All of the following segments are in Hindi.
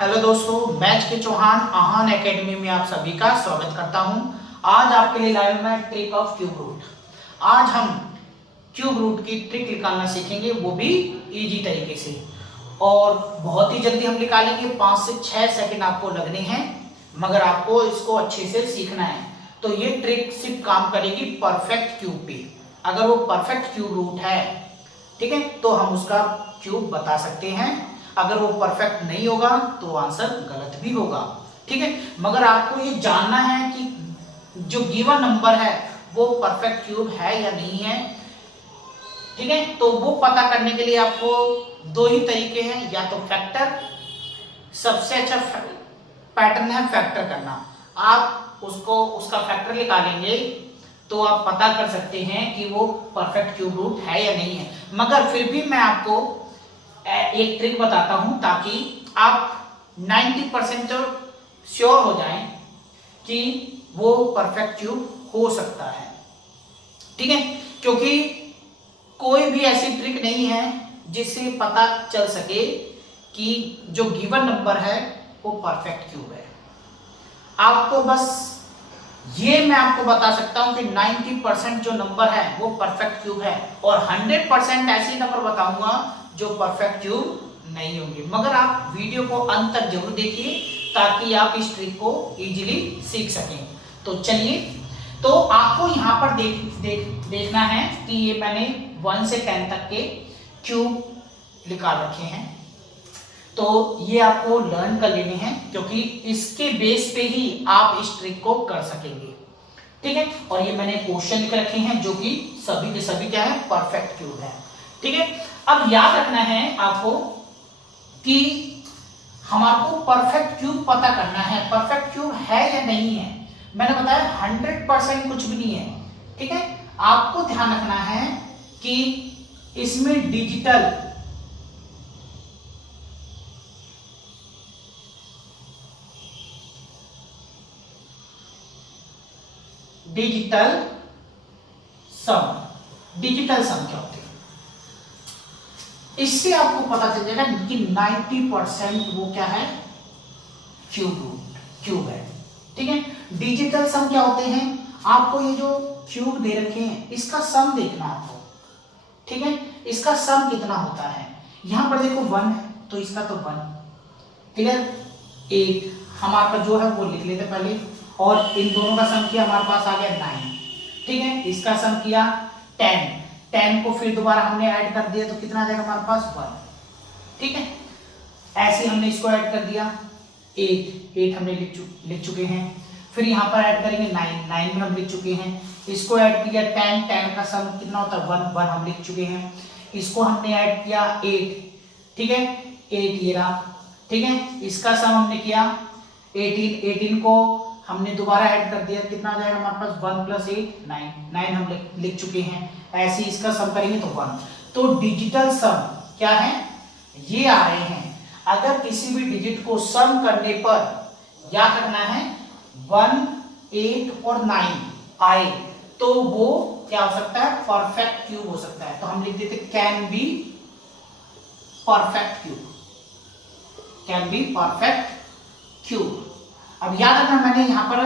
हेलो दोस्तों, मैं के चौहान आहान एकेडमी में आप सभी का स्वागत करता हूं। आज आपके लिए लाया हूं मैं ट्रिक ऑफ क्यूब रूट। आज हम क्यूब रूट की ट्रिक निकालना सीखेंगे, वो भी इजी तरीके से, और बहुत ही जल्दी हम निकालेंगे। 5 से 6 सेकंड आपको लगने हैं, मगर आपको इसको अच्छे से सीखना है। तो ये ट्रिक सिर्फ काम करेगी परफेक्ट क्यूब पे। अगर वो परफेक्ट क्यूब रूट है, ठीक है, तो हम उसका क्यूब बता सकते हैं। अगर वो परफेक्ट नहीं होगा तो आंसर गलत भी होगा, ठीक है। मगर आपको ये जानना है कि जो गिवन नंबर है वो परफेक्ट क्यूब है या नहीं है, ठीक है। तो वो पता करने के लिए आपको दो ही तरीके हैं, या तो फैक्टर, सबसे अच्छा पैटर्न है फैक्टर करना। आप उसका फैक्टर निकालेंगे तो आप पता कर सकते हैं कि वो परफेक्ट क्यूब रूट है या नहीं है। मगर फिर भी मैं आपको एक ट्रिक बताता हूं ताकि आप 90% श्योर हो जाएं कि वो परफेक्ट क्यूब हो सकता है, ठीक है। क्योंकि कोई भी ऐसी ट्रिक नहीं है जिससे पता चल सके कि जो गिवन नंबर है वो परफेक्ट क्यूब है। आपको बस ये मैं आपको बता सकता हूं कि 90% जो नंबर है वो परफेक्ट क्यूब है, और 100% ऐसे नंबर बताऊंगा जो परफेक्ट क्यूब नहीं होंगे। मगर आप वीडियो को अंत तक जरूर देखिए ताकि आप इस ट्रिक को इजीली सीख सकें। तो चलिए, तो आपको यहाँ पर देखना है कि ये मैंने 1 से 10 तक के क्यूब निकाल रखे हैं। तो ये आपको लर्न कर लेने हैं, क्योंकि इसके बेस पे ही आप इस ट्रिक को कर सकेंगे, ठीक है। और ये मैंने क्वेश्चन लिख रखे हैं जो कि सभी के सभी क्या है, परफेक्ट क्यूब है, ठीक है। अब याद रखना है आपको कि हमारे को परफेक्ट क्यूब पता करना है, परफेक्ट क्यूब है या नहीं है। मैंने बताया 100% कुछ भी नहीं है, ठीक है। आपको ध्यान रखना है कि इसमें डिजिटल सम क्या होते हैं, इससे आपको पता चल जाएगा कि 90% वो क्या है, क्यूब है, ठीक है। डिजिटल सम क्या होते हैं, आपको ये जो क्यूब दे रखे हैं इसका सम देखना है आपको, ठीक है। इसका सम कितना होता है। यहां पर देखो 1 है तो इसका तो 1, क्लियर। 8 हमारे पास जो है वो लिख लेते पहले, और इन दोनों का सम किया, हमारे पास आ गया 9, ठीक है। इसका सम किया 10 को फिर दोबारा हमने ऐड कर दिया तो कितना आ जाएगा हमारे पास 1, ठीक है। ऐसे हमने इसको ऐड कर दिया, 8 हमने लिख चुके हैं। फिर यहाँ पर ऐड करेंगे 9 में हम लिख चुके हैं। इसको ऐड किया 10 का सम कितना होता है 1 हम लिख चुके हैं। इसको हमने ऐड किया 8, ठीक है, 8 ये रहा, ठीक है। इसका सम हमने किया 18 को हमने दोबारा ऐड कर दिया, कितना आ जाएगा हमारे पास 1 + 8 9 हम लिख चुके हैं। ऐसे इसका सम करेंगे तो 1। तो डिजिटल सम क्या है, ये आ रहे हैं। अगर किसी भी डिजिट को सम करने पर याद रखना है 1, 8 और 9 आए तो वो क्या हो सकता है, परफेक्ट क्यूब हो सकता है। तो हम लिख देते कैन बी परफेक्ट क्यूब। अब याद रखना, मैंने यहां पर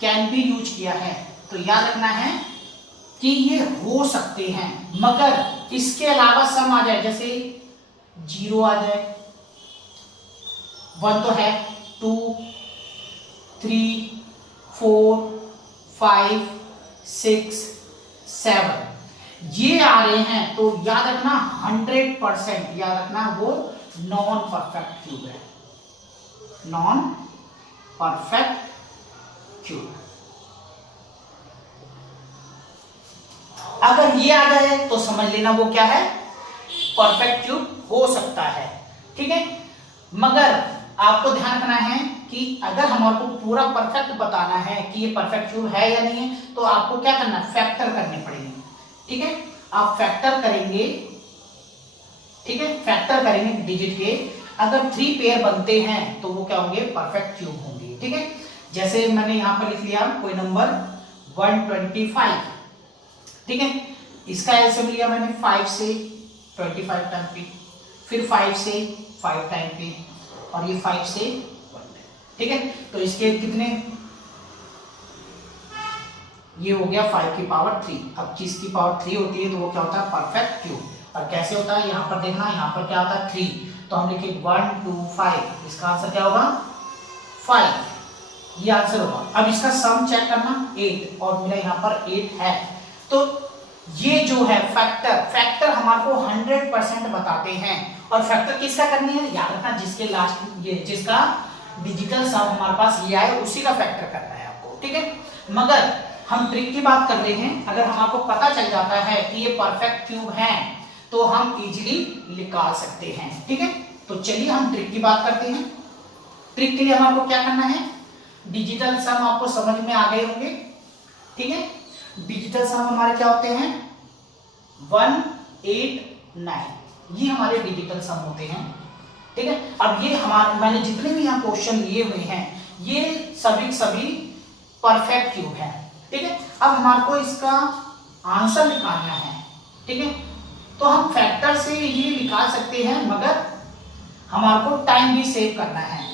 कैन बी यूज किया है, तो याद रखना है कि ये हो सकते हैं, मगर इसके अलावा सम आ जाए, जैसे 0 आ जाए, 1 तो है, 2, 3, 4, 5, 6, 7 ये आ रहे हैं। तो याद रखना 100% याद रखना वो नॉन परफेक्ट क्यूब है, नॉन परफेक्ट क्यूब। अगर ये आ जाए तो समझ लेना वो क्या है, परफेक्ट क्यूब हो सकता है, ठीक है। मगर आपको ध्यान रखना है कि अगर हमारे को पूरा परफेक्ट बताना है कि ये परफेक्ट क्यूब है या नहीं है, तो आपको क्या करना है, फैक्टर करने पड़ेंगे, ठीक है। आप फैक्टर करेंगे, ठीक है, फैक्टर करेंगे डिजिट के। अगर 3 पेयर बनते हैं तो वो क्या होंगे, परफेक्ट क्यूब होंगे, ठीक है। जैसे मैंने यहां पर लिख लिया कोई नंबर 125, ठीक है। इसका एलसीएम लिया मैंने 5 से 25 टाइम पे, फिर 5 से 5 टाइम पे, और ये 5 से 1, ठीक है। तो इसके कितने, ये हो गया 5 की पावर 3। अब चीज की पावर 3 होती है तो वो क्या होता है, परफेक्ट क्यूब। और कैसे होता है, यहाँ पर देखना, यहाँ पर क्या होता है 3, तो हम लिखे 1 2 5, इसका आंसर क्या होगा 5, ये आंसर होगा। अब इसका सम चेक करना 8, और मेरा यहाँ पर 8 है। तो ये जो है फैक्टर हमारे को 100% बताते हैं। और फैक्टर किसका करनी है, याद रखना, जिसके लास्ट ये जिसका डिजिटल सम हमारे पास ये आए उसी का फैक्टर करना है आपको, ठीक है। मगर हम ट्रिक की बात कर रहे हैं, अगर हमको पता चल जाता है कि ये परफेक्ट क्यूब है तो हम इजीली निकाल सकते हैं, ठीक है। तो चलिए हम ट्रिक की बात करते हैं। ट्रिक के लिए हमको क्या करना है, डिजिटल सम आपको समझ में आ गए होंगे, ठीक है। डिजिटल सम हमारे क्या होते हैं 1 8 9, ये हमारे डिजिटल सम होते हैं, ठीक है। अब ये हमारे मैंने जितने भी यहाँ क्वेश्चन लिए हुए हैं ये सभी परफेक्ट क्यूब है, ठीक है। अब हमारे को इसका आंसर निकालना है, ठीक है। तो हम फैक्टर से ये निकाल सकते हैं, मगर हमारे को टाइम भी सेव करना है।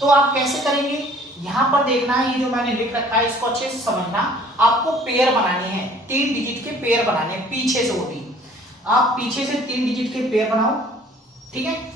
तो आप कैसे करेंगे, यहाँ पर देखना है, ये जो मैंने लिख रखा है इसको अच्छे से समझना। आपको पेयर बनाने हैं, 3 डिजिट के पेयर बनाने हैं, पीछे से होती, आप पीछे से 3 डिजिट के पेयर बनाओ, ठीक है।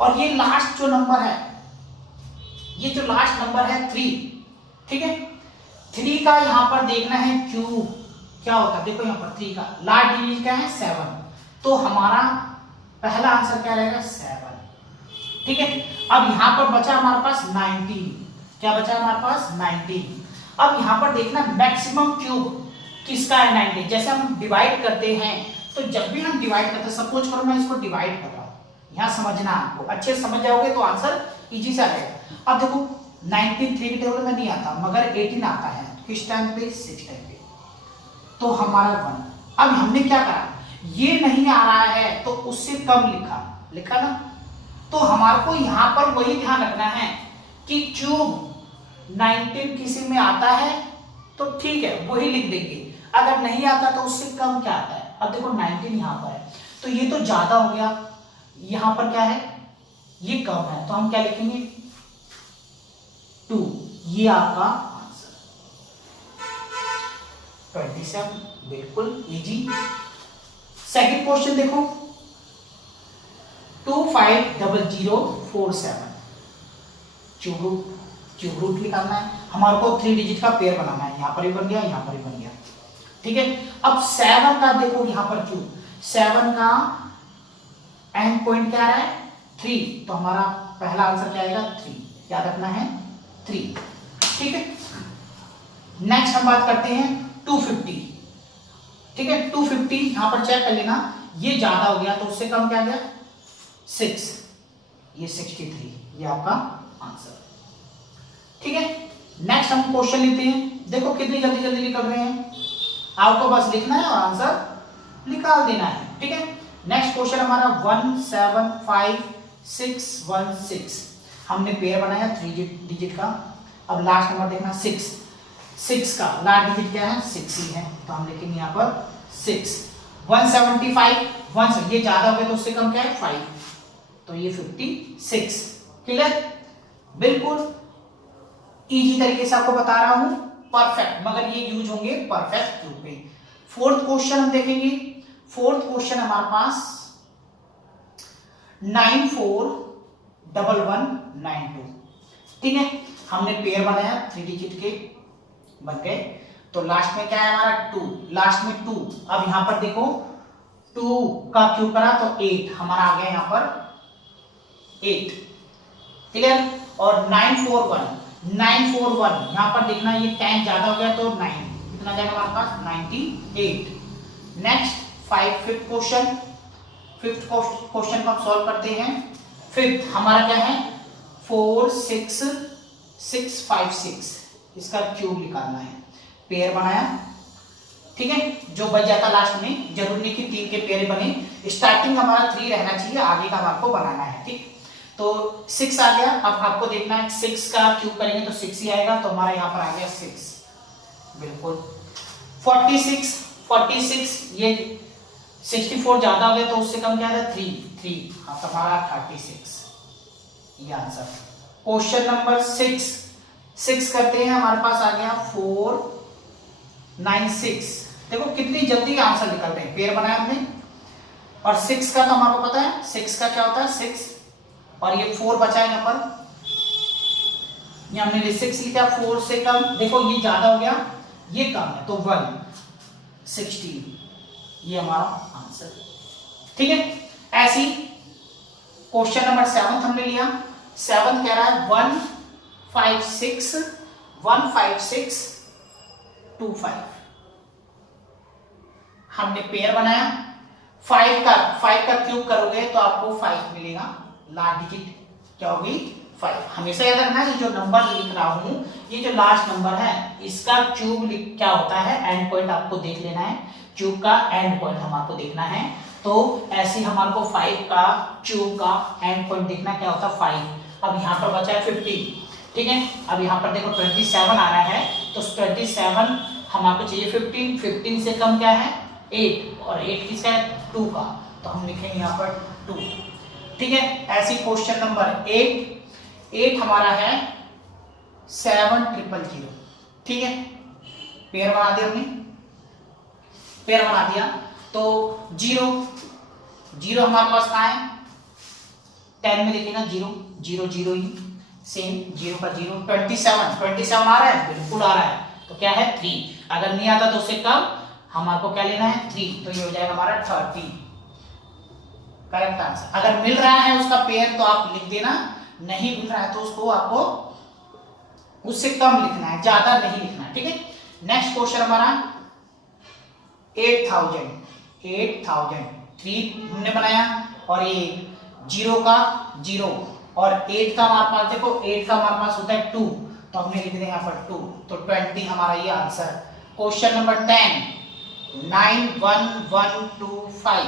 और ये लास्ट जो नंबर है, ये जो लास्ट नंबर है 3, ठीक है। 3 का यहाँ पर देखना है क्यूब क्या होता है, देखो यहाँ पर 3 का लास्ट डिजिट क्या है 7, तो हमारा पहला आंसर क्या रहेगा 7, ठीक है। अब यहाँ पर बचा हमारे पास 19, क्या बचा हमारे पास 19। अब यहाँ पर देखना मैक्सिमम क्यूब किसका है 19। जैसे हम डिवाइड करते हैं, तो जब भी हम डिवाइड करते हैं, सपोज करो मैं इसको डिवाइड कर रहा हूँ, यहाँ समझना, आपको अच्छे से समझ जाओगे तो आंसर इजी सा रहेगा। अब देखो 19 3 के टेबल में नहीं आता, मगर 18 आता है, किस टाइम पे 6 टाइम पे, तो हमारा 1। अब हमने क्या करा, ये नहीं आ रहा है तो उससे कम लिखा ना, तो हमारे को यहाँ पर वही ध्यान रखना है कि क्यूब 19 किसी में आता है तो ठीक है वही लिख देंगे, अगर नहीं आता तो उससे कम क्या आता है। अब देखो 19 यहाँ पर है तो ये तो ज्यादा हो गया, यहाँ पर क्या है ये कम है, तो हम क्या लिखेंगे 2, ये आपका आंसर 27, बिल्कुल इजी। सेकंड क्वेश्चन देखो 250047, क्यूब रूट निकालना है, हमारे को 3 डिजिट का पेयर बनाना है, यहाँ पर भी बन गया, यहाँ पर भी बन गया, ठीक है। अब 7 का देखो यहाँ पर क्यूब, 7 का एंड पॉइंट क्या आ रहा है 3, तो हमारा पहला आंसर क्या आएगा 3, याद रखना है 3, ठीक है। नेक्स्ट हम बात करते हैं 250, ठीक है। 250 यहाँ पर चेक कर लेना, ये ज्यादा हो गया तो उससे कम क्या गया 6, ये 63, ये आपका आंसर, ठीक है। नेक्स्ट हम क्वेश्चन लेते हैं, देखो कितनी जल्दी जल्दी निकल रहे हैं, आपको बस लिखना है और आंसर निकाल देना है, ठीक है। नेक्स्ट क्वेश्चन हमारा 1751616, हमने पेयर बनाया 3 डिजिट का। अब लास्ट नंबर देखना 6 का लास्ट डिजिट क्या है 6 ही है, तो हम लिखेंगे यहाँ पर 6। 175 ये ज्यादा हो गया तो उससे कम क्या है 5, तो ये 56, क्लियर। बिल्कुल इजी तरीके से आपको बता रहा हूं, परफेक्ट, मगर ये यूज होंगे परफेक्ट क्यूब पे। फोर्थ क्वेश्चन हम देखेंगे, फोर्थ क्वेश्चन हमारे पास 941192, ठीक है। हमने पेयर बनाया 3 डिजिट के बन गए, तो लास्ट में क्या है हमारा 2, लास्ट में 2। अब यहां पर देखो 2 का क्यूब करा तो 8, हमारा आ गया यहां पर 8, क्लियर। और 941 यहां पर देखना, ये 10 ज्यादा हो गया तो 9, कितना जाएगा हमारे पास 98। नेक्स्ट फिफ्थ क्वेश्चन को हम सॉल्व करते हैं। फिफ्थ हमारा क्या है 46656, इसका क्यूब निकालना है, पेयर बनाया, ठीक है। जो बच जाता लास्ट में, जरूरी नहीं कि 3 के पेयर बने, स्टार्टिंग हमारा 3 रहना चाहिए, आगे का आपको बनाना है, ठीक। तो 6 आ गया, अब आपको देखना है 6 का क्यूब करेंगे तो 6 ही आएगा, तो हमारा यहाँ पर आ गया 6, बिल्कुल। 46 ये 64 ज्यादा हो गया तो उससे कम क्या था 3, हाँ तो हमारा 36, ये आंसर। क्वेश्चन नंबर 6 करते हैं, हमारे पास आ गया 496। देखो कितनी जल्दी आंसर निकल रहे हैं, पेयर बनाया हमने। और 6 का तो हमारे को पता है, 6 का क्या होता है 6, और ये 4 बचा है यहाँ पर, ये हमने 6 लिखा, 4 से कम, देखो ये ज्यादा हो गया, ये कम है, तो 116 ये हमारा आंसर। ठीक है, ऐसी क्वेश्चन नंबर 7 हमने लिया। 7 कह रहा है 15625। हमने पेयर बनाया, 5 का क्यूब करोगे तो आपको 5 मिलेगा, लास्ट डिजिट क्या होगी 5। हमेशा याद रखना है, जो नंबर लिख रहा हूं, ये जो लास्ट नंबर है इसका क्यूब क्या होता है, एंड पॉइंट आपको देख लेना है, क्यूब का एंड पॉइंट हमारे देखना है। तो ऐसे हमारे को 5 का क्यूब का एंड पॉइंट देखना क्या होता है 5। अब यहाँ पर बचा है 50, ठीक है। अब यहाँ पर देखो 27 आ रहा है, तो 27 हमारे चाहिए 15 से कम क्या है 8, और 8 किसका है 2 का, तो हम लिखेंगे यहाँ पर 2। ठीक है, ऐसी क्वेश्चन नंबर 8 हमारा है 7000। ठीक है, पेयर बना दिया हमने, पेयर बना दिया। तो 0 हमारे पास कहाँ है 10 में देखिएगा, 0 ही सेम, 0 का 0। 27 आ रहा है, बिल्कुल आ रहा है, तो क्या है 3। अगर नहीं आता तो उससे कम हमारे को क्या लेना है 3, तो ये हो जाएगा हमारा 30 करेक्ट आंसर। अगर मिल रहा है उसका पेयर तो आप लिख देना, नहीं मिल रहा है तो उसको आपको उससे कम लिखना है, ज्यादा नहीं लिखना है। ठीक है, नेक्स्ट क्वेश्चन हमारा 8000। 3 हमने बनाया, और ये 0 का 0 और 8 का हमारे पास, देखो 8 का हमारे पास होता है 2, तो हमने लिख दिया यहाँ पर 2, तो 20 हमारा ये answer. Question number 10 91125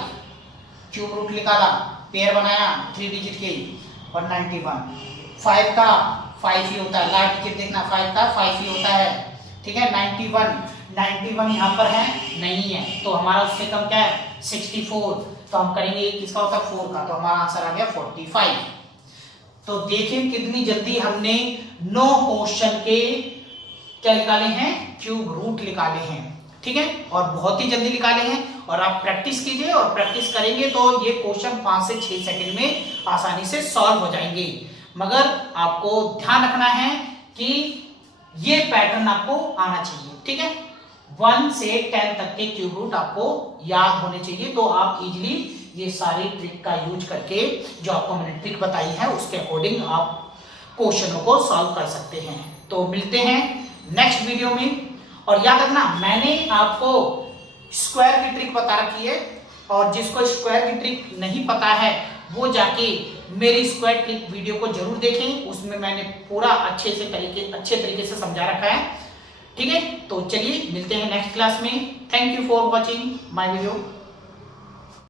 cube root निकाला, पेयर बनाया 3 डिजिट के, और 91। 5 का 5 ही होता है, लास्ट डिजिट देखना, 5 का 5 ही होता है। ठीक है, 91 यहाँ पर है नहीं है, तो हमारा उससे कम क्या है 64, तो हम करेंगे किसका होता है 4 का, तो हमारा आंसर आ गया 45। तो देखिए कितनी जल्दी हमने 9 क्वेश्चन के क्या निकाले हैं, क्यूब रूट निकाले हैं। ठीक है, और बहुत ही जल्दी निकाले हैं, और आप प्रैक्टिस कीजिए, और प्रैक्टिस करेंगे तो ये क्वेश्चन 5 से 6 सेकंड में आसानी से सॉल्व हो जाएंगे। मगर आपको ध्यान रखना है कि ये पैटर्न आपको आना चाहिए। ठीक है, 1 से 10 तक के क्यूब रूट आपको याद होने चाहिए, तो आप इजीली ये सारी ट्रिक का यूज करके, जो आपको मैंने ट्रिक बताई है उसके अकॉर्डिंग आप क्वेश्चनों को सॉल्व कर सकते हैं। तो मिलते हैं नेक्स्ट वीडियो में, और याद रखना मैंने आपको स्क्वायर की ट्रिक बता रखी है, और जिसको स्क्वायर की ट्रिक नहीं पता है वो जाके मेरी स्क्वायर ट्रिक वीडियो को जरूर देखें, उसमें मैंने पूरा अच्छे तरीके से समझा रखा है। ठीक है, तो चलिए मिलते हैं नेक्स्ट क्लास में। Thank you for watching my video.